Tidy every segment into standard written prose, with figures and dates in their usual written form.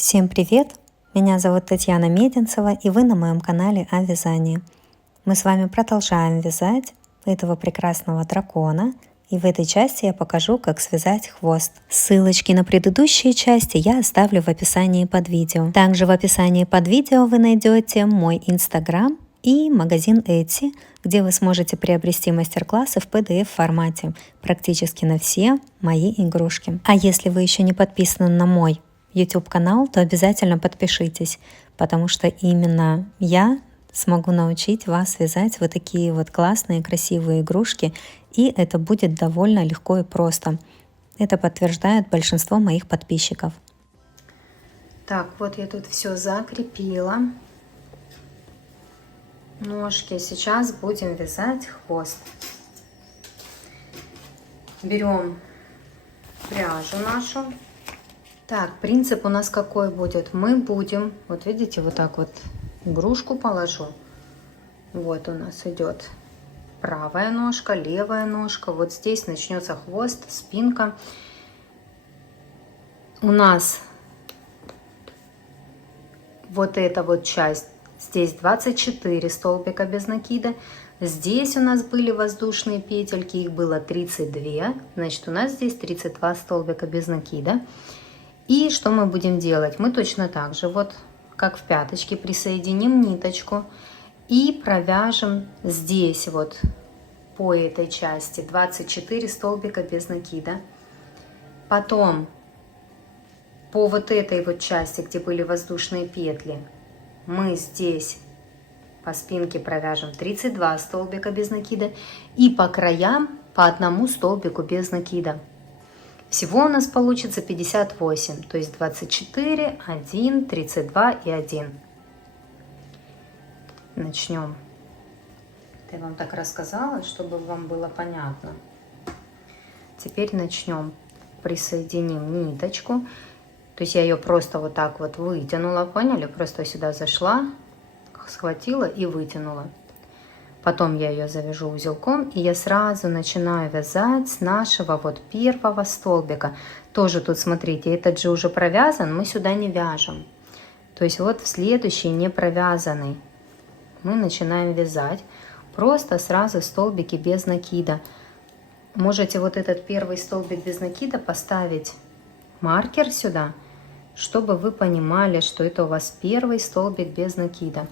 Всем привет! Меня зовут Татьяна Мединцева, и вы на моем канале о вязании. Мы с вами продолжаем вязать этого прекрасного дракона, и в этой части я покажу, как связать хвост. Ссылочки на предыдущие части я оставлю в описании под видео. Также в описании под видео вы найдете мой инстаграм и магазин Etsy, где вы сможете приобрести мастер-классы в PDF формате практически на все мои игрушки. А если вы еще не подписаны на мой YouTube канал, то обязательно подпишитесь, потому что именно я смогу научить вас вязать вот такие вот классные, красивые игрушки, и это будет довольно легко и просто. Это подтверждает большинство моих подписчиков. Так, вот я тут все закрепила. Ножки. Сейчас будем вязать хвост. Берем пряжу нашу. Так, принцип у нас какой будет? Мы будем, вот видите, вот так вот игрушку положу. Вот у нас идет правая ножка, левая ножка. Вот здесь начнется хвост, спинка. У нас вот эта вот часть, здесь 24 столбика без накида. Здесь у нас были воздушные петельки, их было 32. Значит, у нас здесь 32 столбика без накида. И что мы будем делать? Мы точно так же, вот как в пяточке, присоединим ниточку и провяжем здесь вот по этой части 24 столбика без накида. Потом по вот этой вот части, где были воздушные петли, мы здесь по спинке провяжем 32 столбика без накида и по краям по одному столбику без накида. Всего у нас получится 58, то есть 24, 1, 32 и 1. Начнем. Я вам так рассказала, чтобы вам было понятно. Теперь начнем. Присоединим ниточку. То есть я ее просто вот так вот вытянула, поняли? Просто сюда зашла, схватила и вытянула. Потом я ее завяжу узелком, и я сразу начинаю вязать с нашего вот первого столбика. Тоже тут, смотрите, этот же уже провязан, мы сюда не вяжем. То есть вот в следующий не провязанный мы начинаем вязать. Просто сразу столбики без накида. Можете вот этот первый столбик без накида поставить маркер сюда, чтобы вы понимали, что это у вас первый столбик без накида.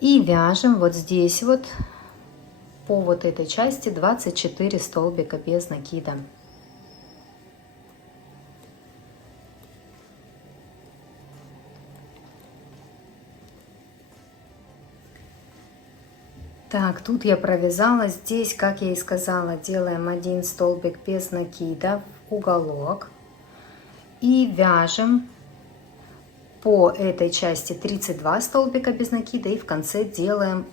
И вяжем вот здесь вот по вот этой части 24 столбика без накида. Так, тут я провязала. Здесь, как я и сказала, делаем один столбик без накида в уголок. И вяжем по этой части 32 столбика без накида. И в конце делаем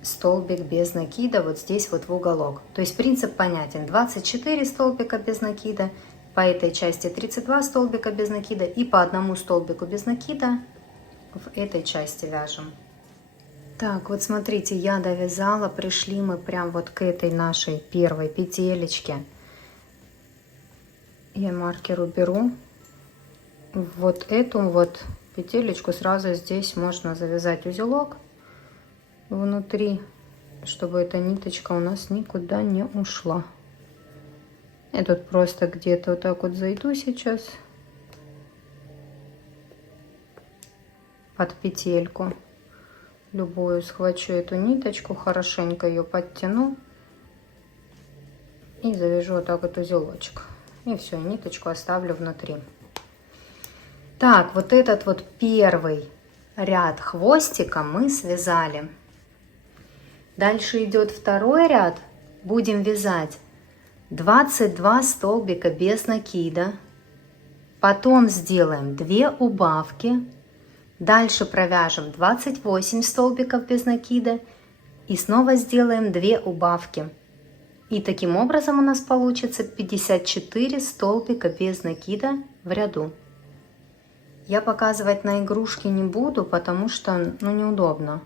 столбик без накида вот здесь вот в уголок. То есть принцип понятен. 24 столбика без накида. По этой части 32 столбика без накида. И по одному столбику без накида в этой части вяжем. Так, вот смотрите, я довязала, пришли мы прям вот к этой нашей первой петелечке. Я маркер уберу. Вот эту вот петелечку сразу здесь можно завязать узелок внутри, чтобы эта ниточка у нас никуда не ушла. Я тут просто где-то вот так вот зайду сейчас под петельку. Любую схвачу эту ниточку, хорошенько ее подтяну и завяжу вот так вот узелочек. И все, ниточку оставлю внутри. Так, вот этот вот первый ряд хвостика мы связали. Дальше идет второй ряд. Будем вязать 22 столбика без накида. Потом сделаем 2 убавки. Дальше провяжем 28 столбиков без накида и снова сделаем 2 убавки. И таким образом у нас получится 54 столбика без накида в ряду. Я показывать на игрушке не буду, потому что неудобно.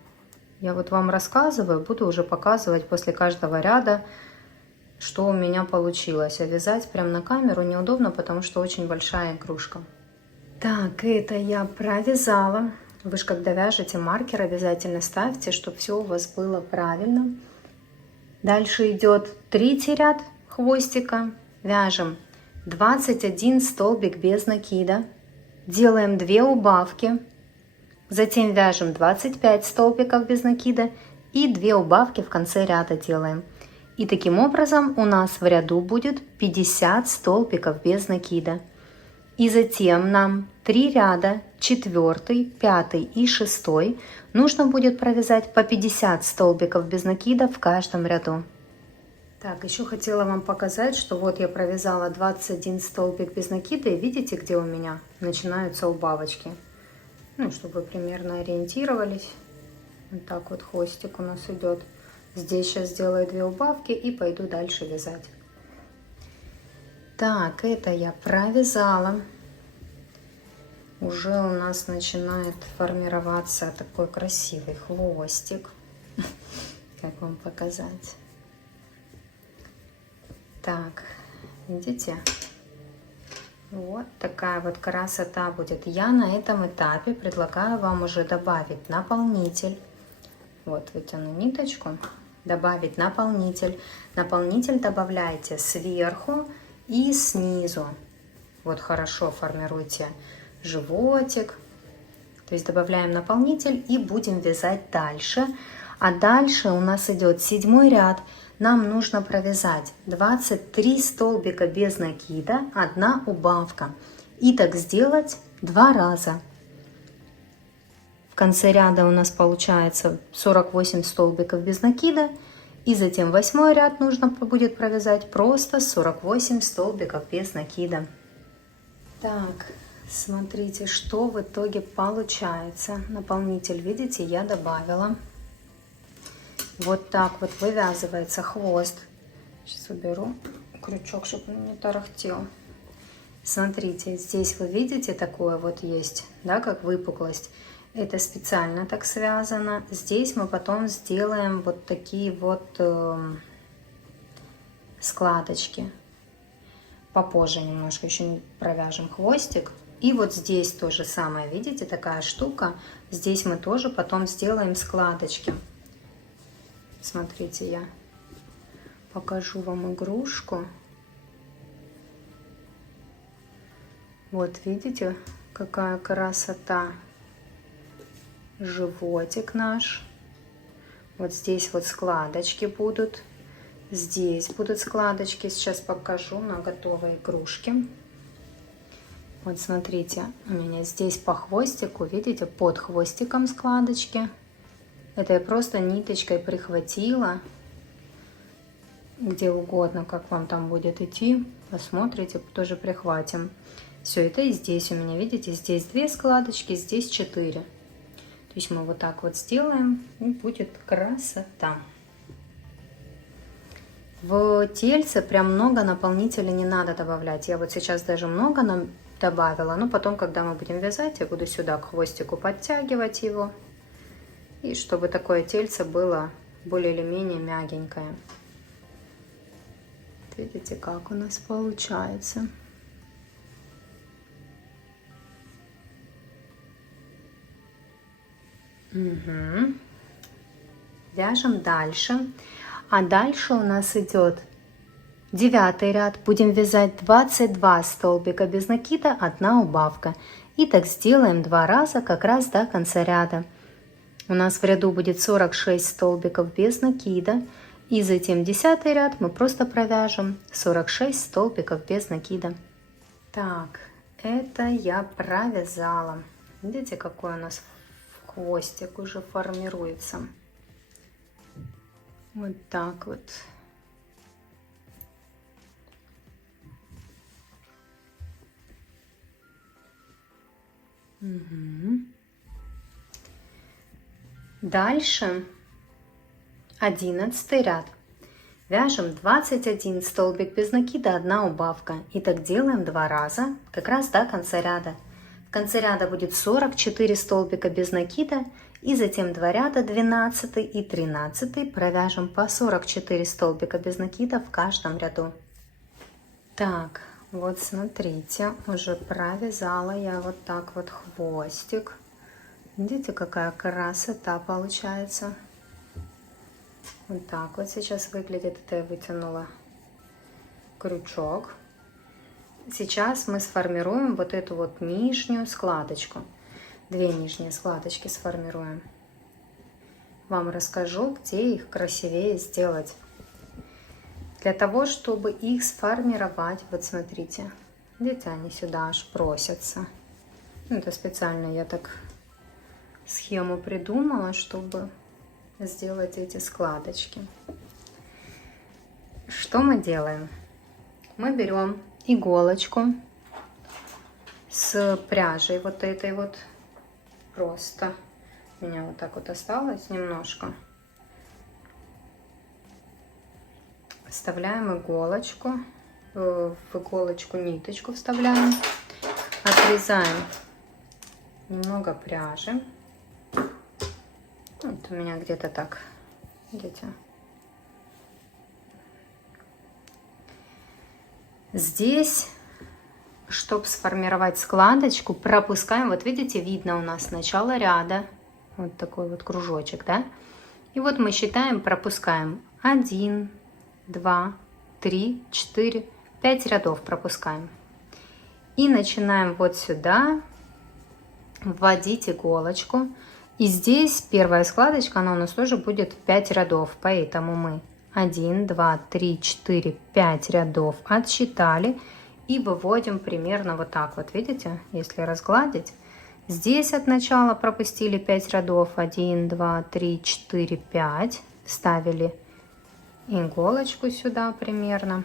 Я вот вам рассказываю, буду уже показывать после каждого ряда, что у меня получилось. А вязать прям на камеру неудобно, потому что очень большая игрушка. Так, это я провязала. Вы же когда вяжете маркер, обязательно ставьте, чтобы все у вас было правильно. Дальше идет третий ряд хвостика. Вяжем 21 столбик без накида. Делаем 2 убавки. Затем вяжем 25 столбиков без накида и 2 убавки в конце ряда делаем. И таким образом у нас в ряду будет 50 столбиков без накида. И затем нам 3 ряда, 4, 5 и 6, нужно будет провязать по 50 столбиков без накида в каждом ряду. Так, еще хотела вам показать, что вот я провязала 21 столбик без накида, и видите, где у меня начинаются убавочки. Ну, чтобы вы примерно ориентировались. Вот так вот хвостик у нас идет. Здесь сейчас сделаю 2 убавки и пойду дальше вязать. Так, это я провязала. Уже у нас начинает формироваться такой красивый хвостик. Как вам показать? Так, видите? Вот такая вот красота будет. Я на этом этапе предлагаю вам уже добавить наполнитель. Вот вытяну ниточку. Добавить наполнитель. Наполнитель добавляйте сверху и снизу. Вот хорошо формируйте животик. То есть добавляем наполнитель и будем вязать дальше. А дальше у нас идет 7-й ряд. Нам нужно провязать 23 столбика без накида, 1 убавка. И так сделать 2 раза. В конце ряда у нас получается 48 столбиков без накида. И затем 8-й ряд нужно будет провязать просто 48 столбиков без накида. Так, смотрите, что в итоге получается. Наполнитель, видите, я добавила. Вот так вот вывязывается хвост. Сейчас уберу крючок, чтобы он не тарахтел. Смотрите, здесь вы видите, такое вот есть, да, как выпуклость. Это специально так связано. Здесь мы потом сделаем вот такие вот складочки. Попозже немножко еще провяжем хвостик. И вот здесь то же самое, видите, такая штука. Здесь мы тоже потом сделаем складочки. Смотрите, я покажу вам игрушку. Вот видите, какая красота. Животик наш. Вот здесь вот складочки будут. Здесь будут складочки. Сейчас покажу на готовой игрушке. Вот смотрите, у меня здесь по хвостику, видите, под хвостиком складочки. Это я просто ниточкой прихватила, где угодно, как вам там будет идти, посмотрите, тоже прихватим. Все, это и здесь у меня, видите, здесь 2 складочки, здесь 4. То есть мы вот так вот сделаем, и будет красота. В тельце прям много наполнителя не надо добавлять. Я вот сейчас даже много добавила, но потом, когда мы будем вязать, я буду сюда к хвостику подтягивать его. И чтобы такое тельце было более или менее мягенькое. Видите, как у нас получается. Угу. Вяжем дальше. А дальше у нас идет 9-й ряд. Будем вязать 22 столбика без накида, 1 убавка. И так сделаем 2 раза как раз до конца ряда. У нас в ряду будет 46 столбиков без накида. И затем 10-й ряд мы просто провяжем 46 столбиков без накида. Так, это я провязала. Видите, какой у нас хвостик уже формируется. Вот так вот. Угу. Дальше 11 ряд. Вяжем 21 столбик без накида, 1 убавка. И так делаем 2 раза, как раз до конца ряда. В конце ряда будет 44 столбика без накида. И затем 2 ряда, 12 и 13 провяжем по 44 столбика без накида в каждом ряду. Так, Вот смотрите, уже провязала я вот так вот хвостик. Видите, какая красота получается. Вот так вот сейчас выглядит. Это я вытянула крючок. Сейчас мы сформируем вот эту вот нижнюю складочку. 2 нижние складочки сформируем. Вам расскажу, где их красивее сделать. Для того, чтобы их сформировать, вот смотрите, видите, они сюда аж просятся. Это специально я так схему придумала, чтобы сделать эти складочки. Что мы делаем? Мы берем иголочку с пряжей вот этой вот, просто у меня вот так вот осталось немножко. Вставляем иголочку, в иголочку ниточку вставляем, отрезаем немного пряжи. Вот у меня где-то так, видите. Здесь, чтобы сформировать складочку, пропускаем, вот видите, видно у нас начало ряда, вот такой вот кружочек, да? И вот мы считаем, пропускаем 1, 2, 3, 4, 5 рядов пропускаем. И начинаем вот сюда вводить иголочку. И здесь первая складочка, она у нас тоже будет 5 рядов. Поэтому мы 1, 2, 3, 4, 5 рядов отсчитали. И выводим примерно вот так вот. Видите, если разгладить. Здесь от начала пропустили 5 рядов. 1, 2, 3, 4, 5. Вставили иголочку сюда примерно.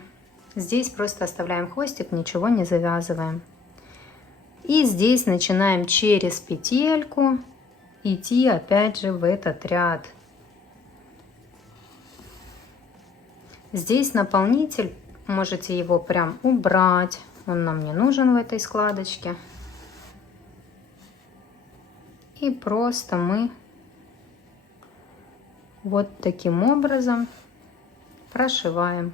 Здесь просто оставляем хвостик, ничего не завязываем. И здесь начинаем через петельку идти опять же в этот ряд. Здесь наполнитель, можете его прям убрать, он нам не нужен в этой складочке. И просто мы вот таким образом прошиваем.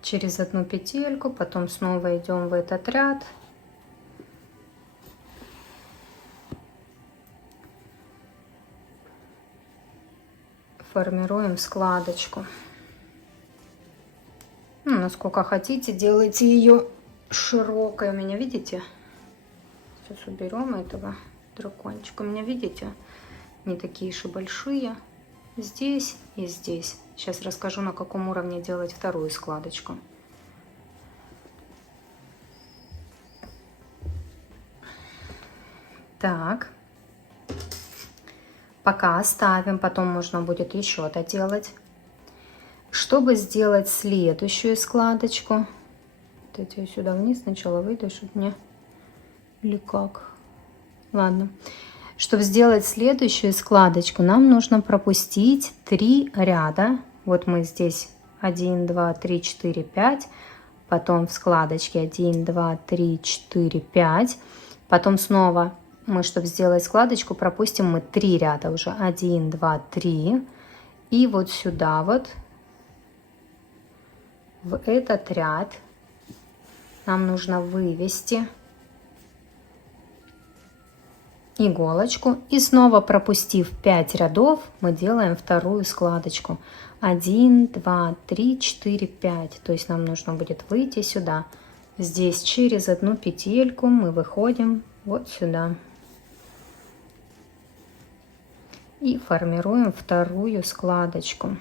Через одну петельку, потом снова идем в этот ряд. Формируем складочку. Ну, насколько хотите, делайте ее широкой. У меня, видите, сейчас уберем этого дракончика. У меня, видите, не такие уж и большие. Здесь и здесь. Сейчас расскажу, на каком уровне делать вторую складочку. Так. Пока оставим, потом можно будет еще доделать. Чтобы сделать следующую складочку, вот я сюда вниз сначала выйду, чтобы мне, или как, ладно. Чтобы сделать следующую складочку, нам нужно пропустить 3 ряда. Вот мы здесь 1, 2, 3, 4, 5. Потом в складочке 1, 2, 3, 4, 5. Потом снова мы, чтобы сделать складочку, пропустим мы 3 ряда уже. 1, 2, 3. И вот сюда вот, в этот ряд, нам нужно вывести иголочку. И снова пропустив 5 рядов, мы делаем вторую складочку. 1, 2, 3, 4, 5. То есть нам нужно будет выйти сюда. Здесь через одну петельку мы выходим вот сюда. И формируем вторую складочку.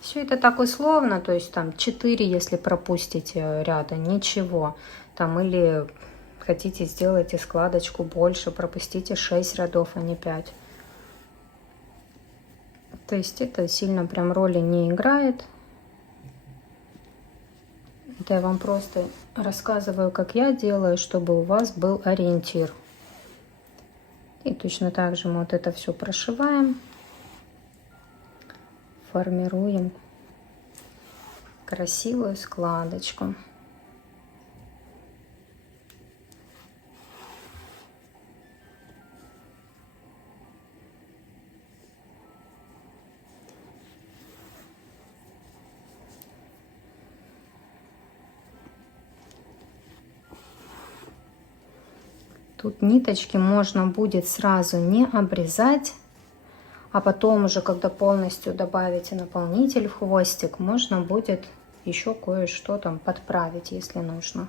Все это так условно, то есть там 4, если пропустите ряда, ничего. Там или хотите сделайте складочку больше, пропустите 6 рядов, а не 5. То есть это сильно прям роли не играет. Это я вам просто рассказываю, как я делаю, чтобы у вас был ориентир. И точно так же мы вот это все прошиваем, формируем красивую складочку. Тут ниточки можно будет сразу не обрезать, а потом уже, когда полностью добавите наполнитель в хвостик, можно будет еще кое-что там подправить, если нужно.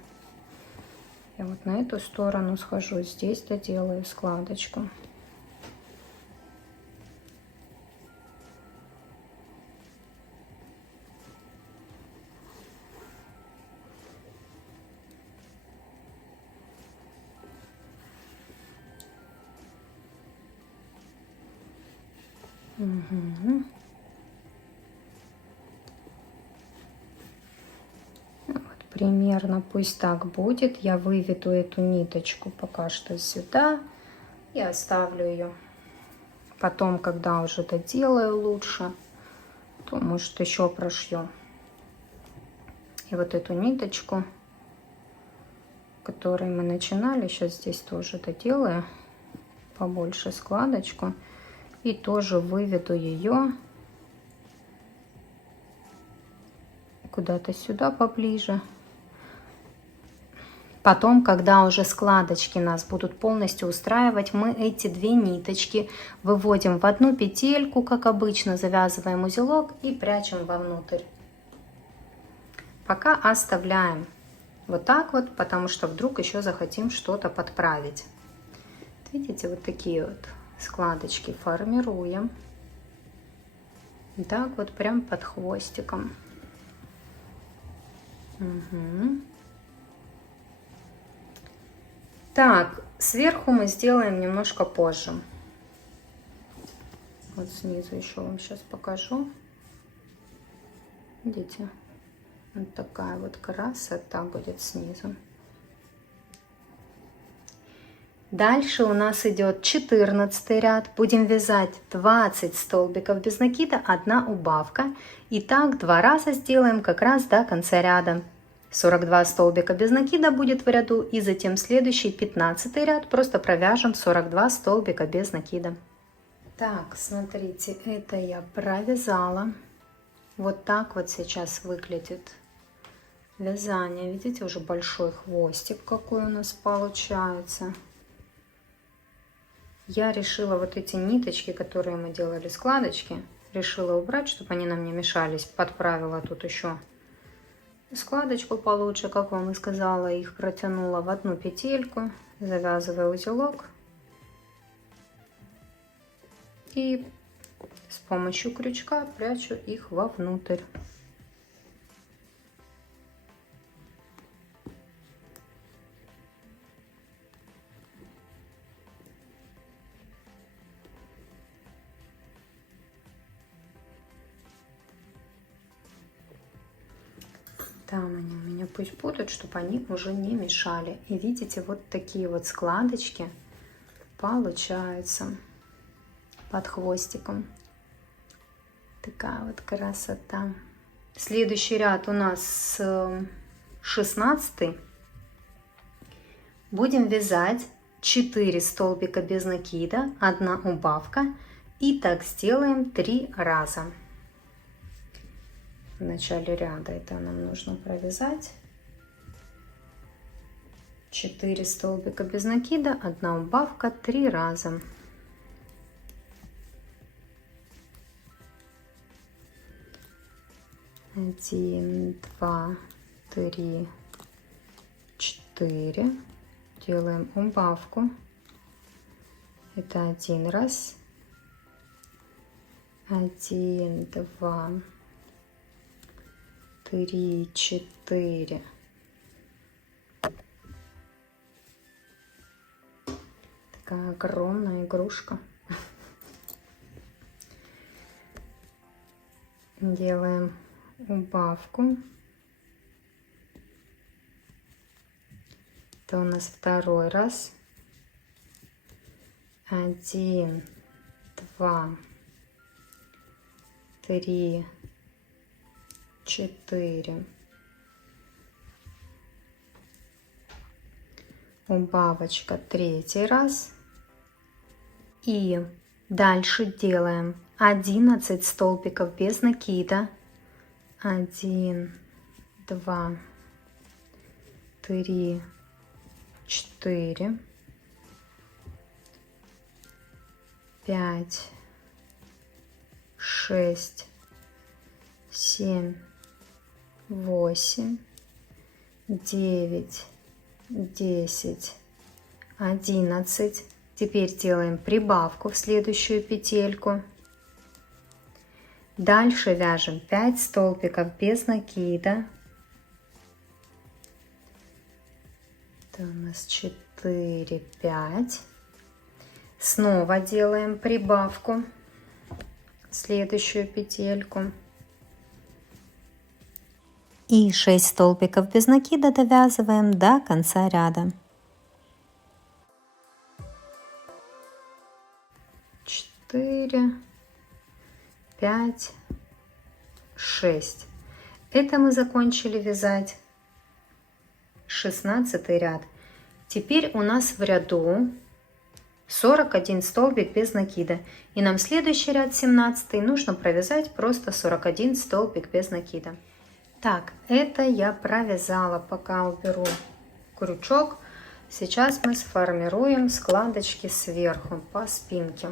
Я вот на эту сторону схожу, здесь доделаю складочку. Угу. Вот, примерно пусть так будет. Я выведу эту ниточку пока что сюда и оставлю ее. Потом, когда уже доделаю лучше, то, может, еще прошью. И вот эту ниточку, которой мы начинали, сейчас здесь тоже доделаю побольше складочку. И тоже выведу ее куда-то сюда поближе. Потом, когда уже складочки нас будут полностью устраивать, мы эти две ниточки выводим в одну петельку, как обычно, завязываем узелок и прячем вовнутрь. Пока оставляем вот так вот, потому что вдруг еще захотим что-то подправить. Видите, вот такие вот складочки формируем. И так вот прям под хвостиком. Угу. Так, сверху мы сделаем немножко позже. Вот снизу еще вам сейчас покажу. Видите? Вот такая вот красота будет снизу. Дальше у нас идет 14 ряд. Будем вязать 20 столбиков без накида, 1 убавка. И так 2 раза сделаем как раз до конца ряда. 42 столбика без накида будет в ряду. И затем следующий 15 ряд просто провяжем 42 столбика без накида. Так, смотрите, это я провязала. Вот так вот сейчас выглядит вязание. Видите, уже большой хвостик какой у нас получается. Я решила вот эти ниточки, которые мы делали, складочки, решила убрать, чтобы они нам не мешались. Подправила тут еще складочку получше, как вам и сказала. Их протянула в одну петельку, завязывая узелок. И с помощью крючка прячу их вовнутрь. Там они у меня пусть будут, чтобы они уже не мешали. И видите, вот такие вот складочки получаются под хвостиком. Такая вот красота. Следующий ряд у нас 16. Будем вязать 4 столбика без накида, 1 убавка. И так сделаем 3 раза. В начале ряда это нам нужно провязать 4 столбика без накида, 1 убавка, 3 раза. Один, два, три, 4. Делаем убавку. Это 1 раз. 1, 2, 3, 4. Такая огромная игрушка. Делаем убавку. Это у нас 2 раз. 1, 2, 3, 4. Убавочка 3 раз. И дальше делаем 11 столбиков без накида. 1, 2, 3, 4, 5, 6, 7, 8, 9, 10, 11. Теперь делаем прибавку в следующую петельку. Дальше вяжем 5 столбиков без накида. Это у нас 4, 5. Снова делаем прибавку в следующую петельку. И 6 столбиков без накида довязываем до конца ряда. 4, 5, 6. Это мы закончили вязать 16 ряд. Теперь у нас в ряду 41 столбик без накида. И нам следующий ряд 17 нужно провязать просто 41 столбик без накида. Так, это я провязала, пока уберу крючок. Сейчас мы сформируем складочки сверху по спинке.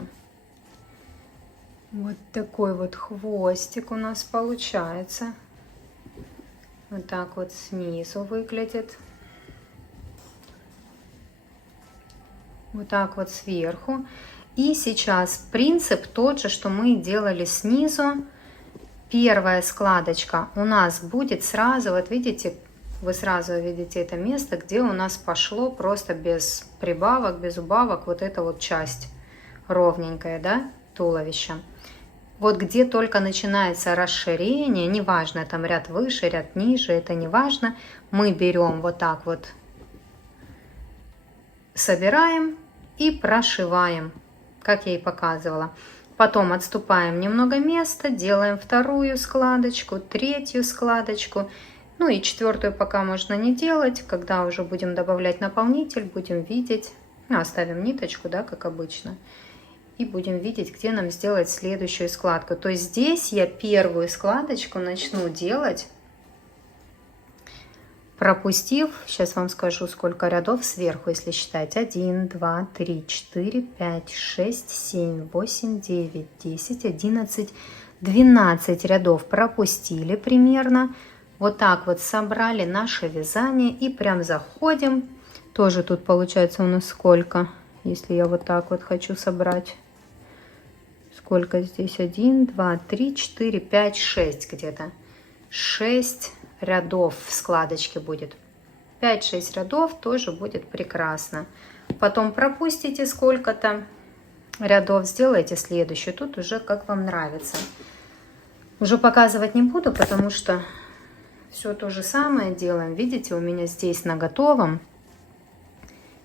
Вот такой вот хвостик у нас получается. Вот так вот снизу выглядит. Вот так вот сверху. И сейчас принцип тот же, что мы делали снизу. Первая складочка у нас будет сразу, вот видите, вы сразу видите это место, где у нас пошло просто без прибавок, без убавок вот эта вот часть ровненькая, да, туловища. Вот где только начинается расширение, неважно, там ряд выше, ряд ниже, это не важно, мы берем вот так вот, собираем и прошиваем, как я и показывала. Потом отступаем немного места, делаем вторую складочку, третью складочку, ну и четвертую пока можно не делать. Когда уже будем добавлять наполнитель, будем видеть, оставим ниточку, да, как обычно. И будем видеть, где нам сделать следующую складку. То есть здесь я первую складочку начну делать, пропустив, сейчас вам скажу, сколько рядов сверху, если считать. 1, 2, 3, 4, 5, 6, 7, 8, 9, 10, 11, 12 рядов пропустили примерно. Вот так вот собрали наше вязание и прям заходим. Тоже тут получается у нас сколько, если я вот так вот хочу собрать. Сколько здесь? 1, 2, 3, 4, 5, 6 где-то. 6 рядов в складочке будет. 5-6 рядов тоже будет прекрасно. Потом пропустите сколько-то рядов, сделайте следующую. Тут уже как вам нравится. Уже показывать не буду, потому что все то же самое делаем. Видите, у меня здесь на готовом.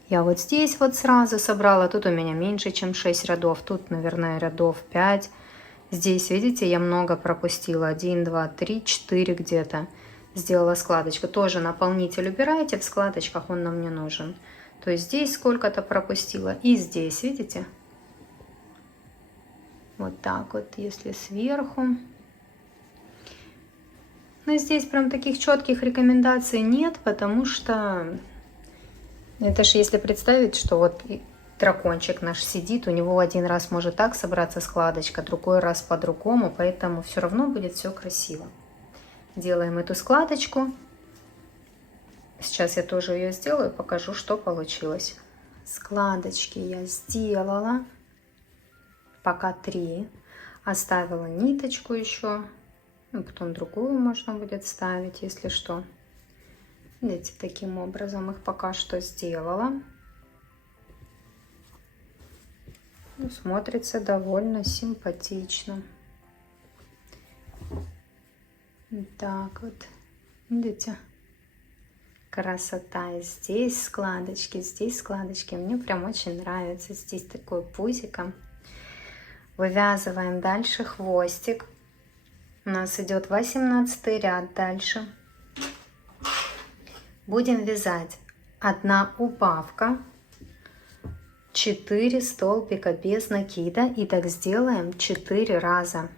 Я вот здесь вот сразу собрала. Тут у меня меньше, чем 6 рядов. Тут, наверное, рядов 5. Здесь, видите, я много пропустила. 1, 2, 3, 4 где-то. Сделала складочку. Тоже наполнитель убираете. В складочках он нам не нужен. То есть здесь сколько-то пропустила. И здесь, видите? Вот так вот, если сверху. Но здесь прям таких четких рекомендаций нет, потому что... Это ж если представить, что вот дракончик наш сидит, у него один раз может так собраться складочка, другой раз по-другому, поэтому все равно будет все красиво. Делаем эту складочку. Сейчас я тоже ее сделаю, покажу, что получилось. Складочки я сделала, пока 3. Оставила ниточку еще, потом другую можно будет ставить, если что. Видите, таким образом их пока что сделала. Ну, смотрится довольно симпатично. Так вот, видите, красота. И здесь складочки. Мне прям очень нравится. Здесь такое пузико. Вывязываем дальше хвостик. У нас идет 18 ряд дальше. Будем вязать 1 убавка, 4 столбика без накида. И так сделаем 4 раза.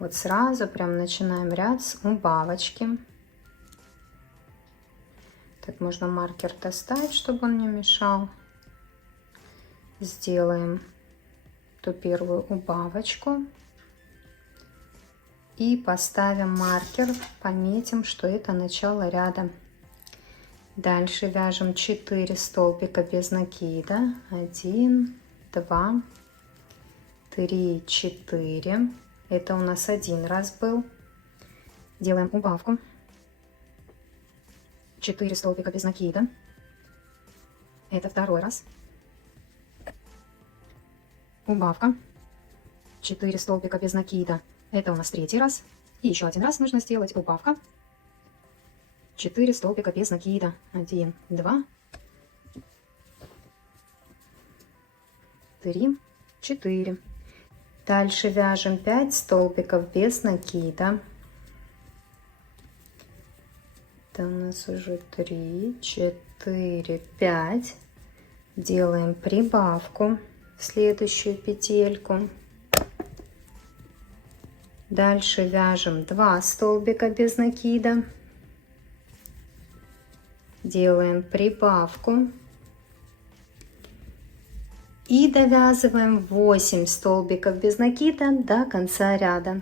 Вот сразу прям начинаем ряд с убавочки. Так, можно маркер достать, чтобы он не мешал. Сделаем ту первую убавочку. И поставим маркер, пометим, что это начало ряда. Дальше вяжем 4 столбика без накида. 1, 2, 3, 4. Это у нас 1 раз был. Делаем убавку. 4 столбика без накида. Это 2 раз. Убавка. 4 столбика без накида. Это у нас 3 раз. И еще 1 раз нужно сделать убавка. 4 столбика без накида. 1, 2, 3, 4. Дальше вяжем 5 столбиков без накида. Это у нас уже 3, 4, 5. Делаем прибавку в следующую петельку. Дальше вяжем 2 столбика без накида. Делаем прибавку. И довязываем 8 столбиков без накида до конца ряда.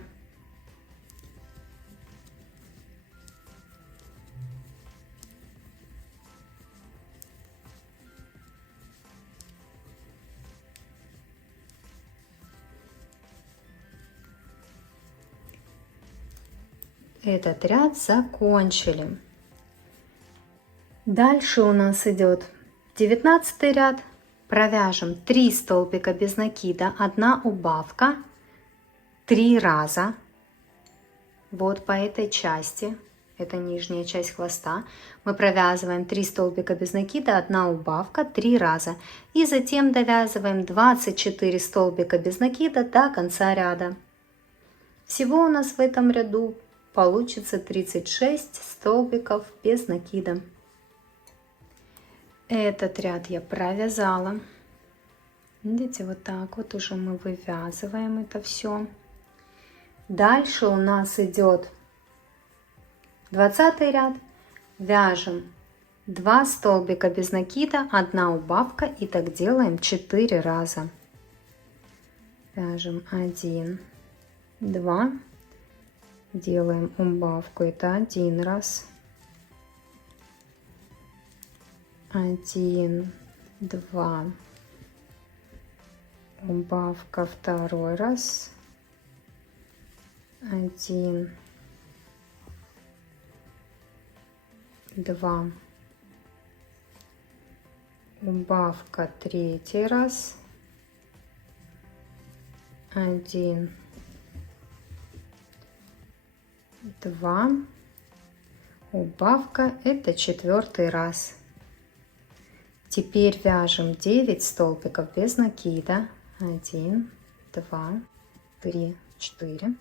Этот ряд закончили. Дальше у нас идет 19 ряд. Провяжем 3 столбика без накида, 1 убавка, 3 раза. Вот по этой части, это нижняя часть хвоста, мы провязываем 3 столбика без накида, 1 убавка, 3 раза. И затем довязываем 24 столбика без накида до конца ряда. Всего у нас в этом ряду получится 36 столбиков без накида. Этот ряд я провязала. Видите, вот так вот уже мы вывязываем это все. Дальше у нас идет 20 ряд. Вяжем 2 столбика без накида, 1 убавка, и так делаем 4 раза. Вяжем 1, 2, делаем убавку, это 1 раз. 1, 2, убавка 2 раз, 1, 2, убавка 3 раз, 1, 2, убавка, это 4 раз. Теперь вяжем 9 столбиков без накида. 1, 2, 3, 4,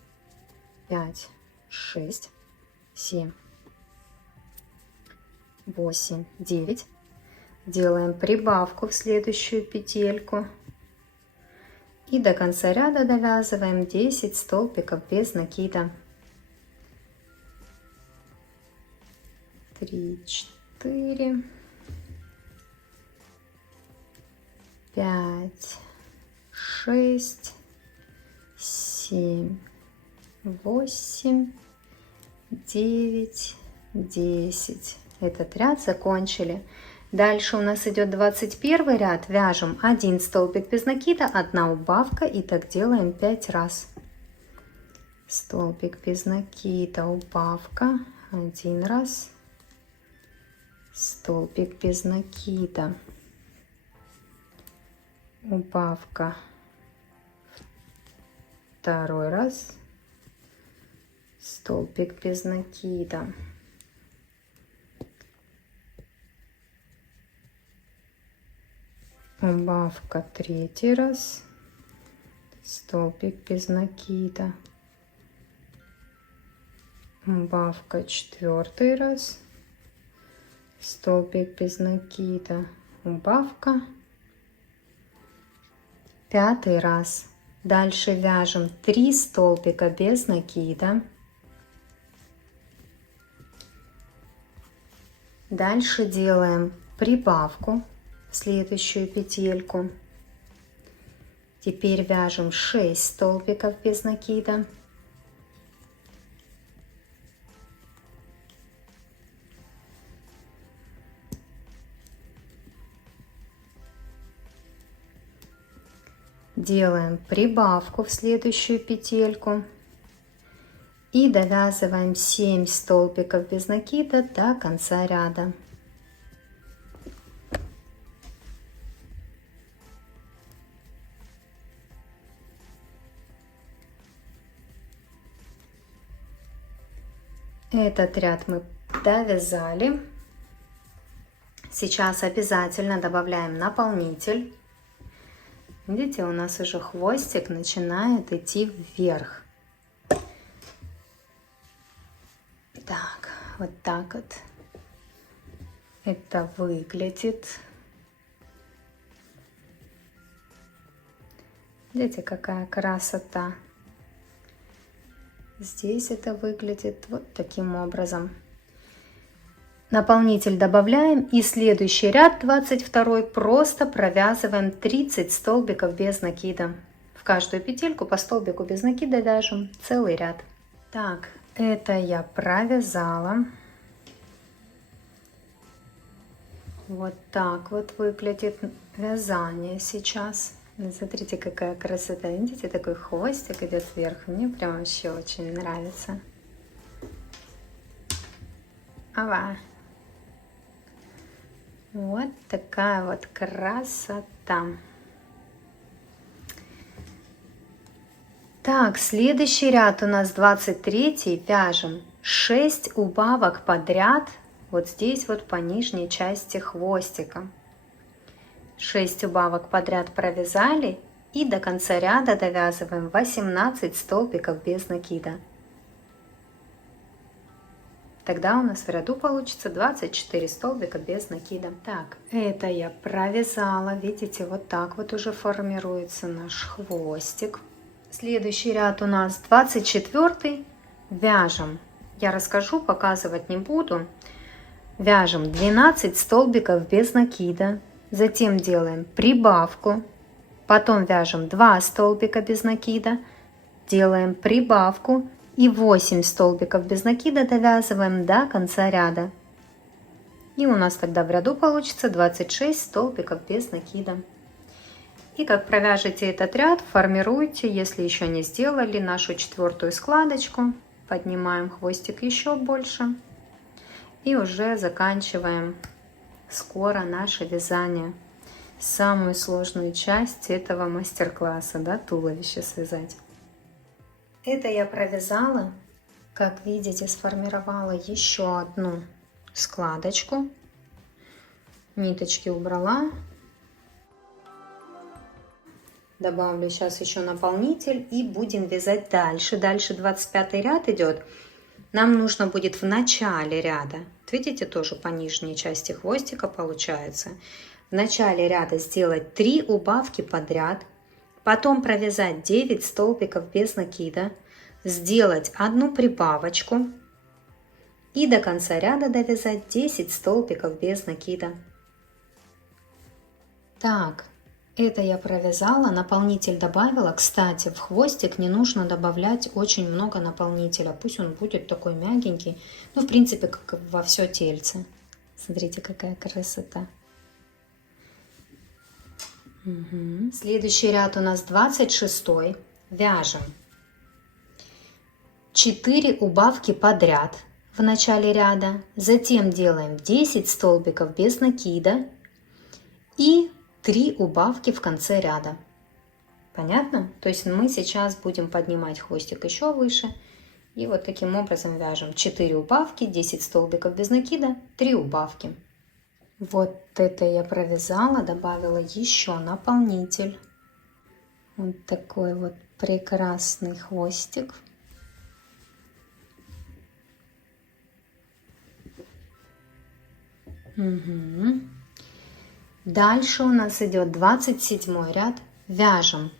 5, 6, 7, 8, 9. Делаем прибавку в следующую петельку. И до конца ряда довязываем 10 столбиков без накида. 3, 4, 5, 6, 7, 8, 9, 10. Этот ряд закончили. Дальше у нас идет 21 ряд. Вяжем 1 столбик без накида, 1 убавка, и так делаем 5 раз. Столбик без накида, убавка 1 раз. Столбик без накида, убавка 2 раз, столбик без накида, убавка 3 раз, столбик без накида, убавка 4 раз, столбик без накида, убавка 5 раз. Дальше вяжем 3 столбика без накида. Дальше делаем прибавку в следующую петельку. Теперь вяжем 6 столбиков без накида. Делаем прибавку в следующую петельку и довязываем 7 столбиков без накида до конца ряда. Этот ряд мы довязали. Сейчас обязательно добавляем наполнитель. Видите, у нас уже хвостик начинает идти вверх. Так, вот так вот это выглядит. Видите, какая красота. Здесь это выглядит вот таким образом. Наполнитель добавляем, и следующий ряд, 22, просто провязываем 30 столбиков без накида. В каждую петельку по столбику без накида вяжем целый ряд. Так, это я провязала. Вот так вот выглядит вязание сейчас. Смотрите, какая красота. Видите, такой хвостик идет вверх. Мне прям вообще очень нравится. Ава. Вот такая вот красота. Так, следующий ряд у нас 23. Вяжем 6 убавок подряд. Вот здесь вот по нижней части хвостика. 6 убавок подряд провязали и до конца ряда довязываем 18 столбиков без накида. Тогда у нас в ряду получится 24 столбика без накида. Так, это я провязала. Видите, вот так вот уже формируется наш хвостик. Следующий ряд у нас 24. Вяжем. Я расскажу, показывать не буду. Вяжем 12 столбиков без накида. Затем делаем прибавку. Потом вяжем 2 столбика без накида. Делаем прибавку. И 8 столбиков без накида довязываем до конца ряда. И у нас тогда в ряду получится 26 столбиков без накида. И как провяжете этот ряд, формируйте, если еще не сделали, нашу 4-ю складочку. Поднимаем хвостик еще больше. И уже заканчиваем скоро наше вязание. Самую сложную часть этого мастер-класса, да, туловище связать. Это я провязала, как видите, сформировала еще одну складочку. Ниточки убрала. Добавлю сейчас еще наполнитель и будем вязать дальше. Дальше 25 ряд идет. Нам нужно будет в начале ряда, видите, тоже по нижней части хвостика получается, в начале ряда сделать 3 убавки подряд. Потом провязать 9 столбиков без накида, сделать одну прибавочку и до конца ряда довязать 10 столбиков без накида. Так, это я провязала, наполнитель добавила. Кстати, в хвостик не нужно добавлять очень много наполнителя, пусть он будет такой мягенький, ну в принципе как во все тельце. Смотрите, какая красота. Угу. Следующий ряд у нас 26. Вяжем 4 убавки подряд в начале ряда, затем делаем 10 столбиков без накида и 3 убавки в конце ряда. Понятно? То есть мы сейчас будем поднимать хвостик еще выше и вот таким образом вяжем 4 убавки, 10 столбиков без накида, 3 убавки. Вот это я провязала, добавила еще наполнитель. Вот такой вот прекрасный хвостик. Угу. Дальше у нас идет 27 ряд. Вяжем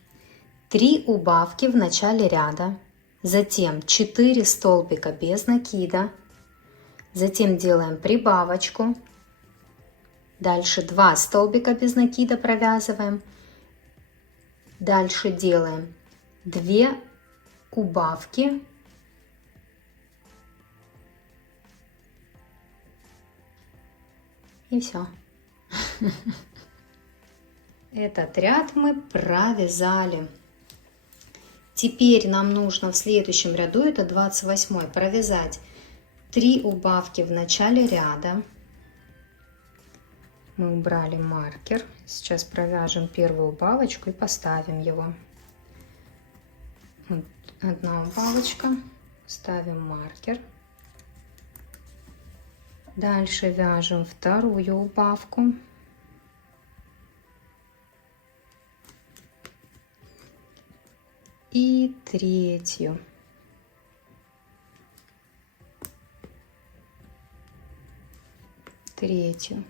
3 убавки в начале ряда, затем 4 столбика без накида, затем делаем прибавочку, дальше 2 столбика без накида провязываем, дальше делаем 2 убавки, и все. Этот ряд мы провязали. Теперь нам нужно в следующем ряду, это 28, провязать 3 убавки в начале ряда. Мы убрали маркер. Сейчас провяжем первую убавочку и поставим его. Вот одна убавочка. Ставим маркер. Дальше вяжем вторую убавку. И третью. Третью.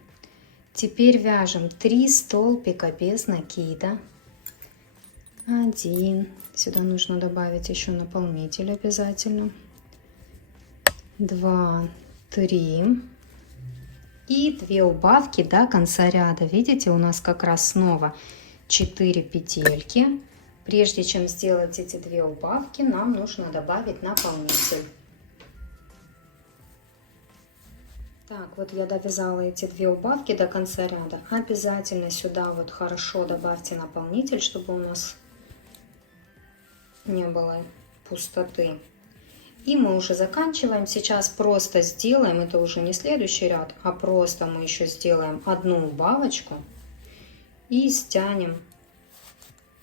Теперь вяжем 3 столбика без накида. 1. Сюда нужно добавить еще наполнитель обязательно. 2, 3. И 2 убавки до конца ряда. Видите, у нас как раз снова 4 петельки. Прежде чем сделать эти 2 убавки, нам нужно добавить наполнитель. Так, вот я довязала эти 2 убавки до конца ряда. Обязательно сюда вот хорошо добавьте наполнитель, чтобы у нас не было пустоты. И мы уже заканчиваем. Сейчас просто сделаем, это уже не следующий ряд, а просто мы еще сделаем одну убавочку и стянем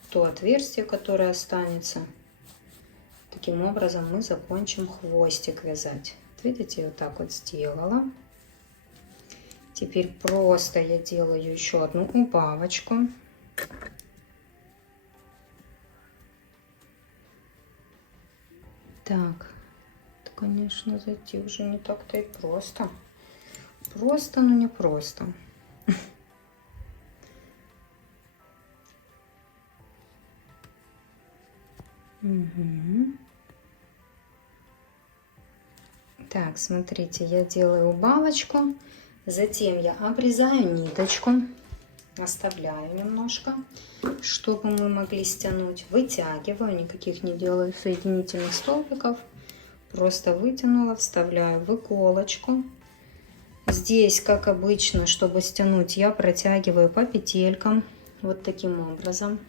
то отверстие, которое останется. Таким образом мы закончим хвостик вязать. Видите, вот так вот сделала. Теперь просто я делаю еще одну убавочку. Так, это, конечно, зайти уже не так-то и просто. Просто, но не просто. Угу. Так, смотрите, я делаю убавочку, затем я обрезаю ниточку, оставляю немножко, чтобы мы могли стянуть, вытягиваю, никаких не делаю соединительных столбиков, просто вытянула, вставляю в иголочку. Здесь, как обычно, чтобы стянуть, я протягиваю по петелькам, вот таким образом.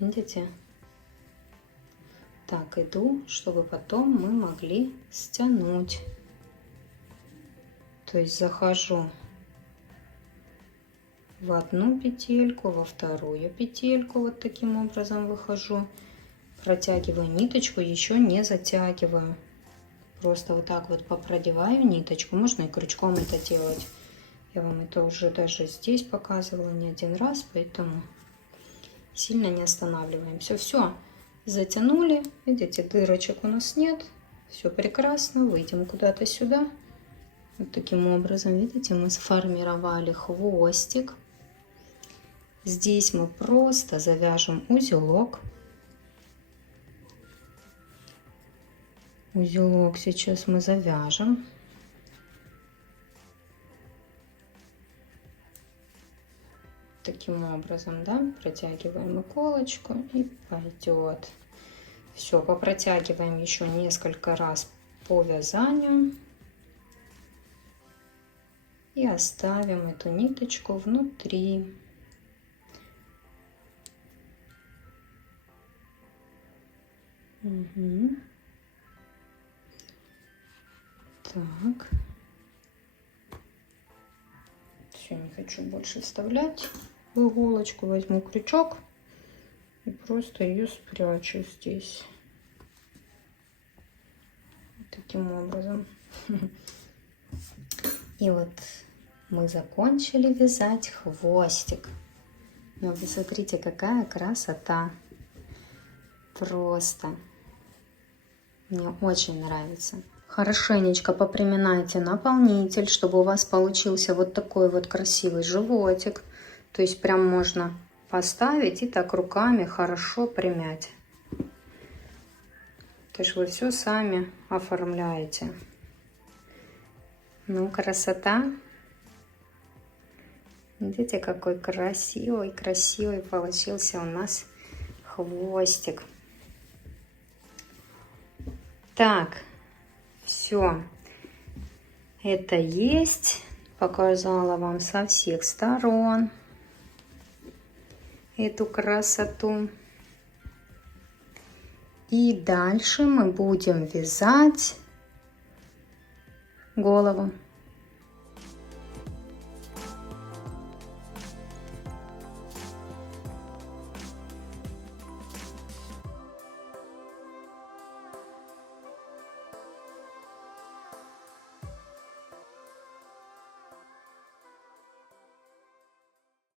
Видите? Так иду, чтобы потом мы могли стянуть. То есть захожу в одну петельку, во вторую петельку, вот таким образом выхожу, протягиваю ниточку, еще не затягиваю. Просто вот так вот попродеваю ниточку, можно и крючком это делать. Я вам это уже даже здесь показывала не один раз, поэтому сильно не останавливаемся. Все, затянули, видите, дырочек у нас нет, все прекрасно, выйдем куда-то сюда. Вот таким образом, видите, мы сформировали хвостик. Здесь мы просто завяжем узелок. Узелок сейчас мы завяжем. Таким образом, да, протягиваем иголочку и пойдет. Все, попротягиваем еще несколько раз по вязанию. И оставим эту ниточку внутри. Угу. Так. Все, не хочу больше вставлять в иголочку. Возьму крючок и просто ее спрячу здесь. Вот таким образом. И вот мы закончили вязать хвостик. Но вы смотрите, какая красота. Просто. Мне очень нравится. Хорошенечко поприминайте наполнитель, чтобы у вас получился вот такой вот красивый животик. То есть прям можно поставить и так руками хорошо примять. То есть вы все сами оформляете. Ну, красота. Видите, какой красивый получился у нас хвостик. Так, все. Это есть. Показала вам со всех сторон эту красоту. И дальше мы будем вязать голову.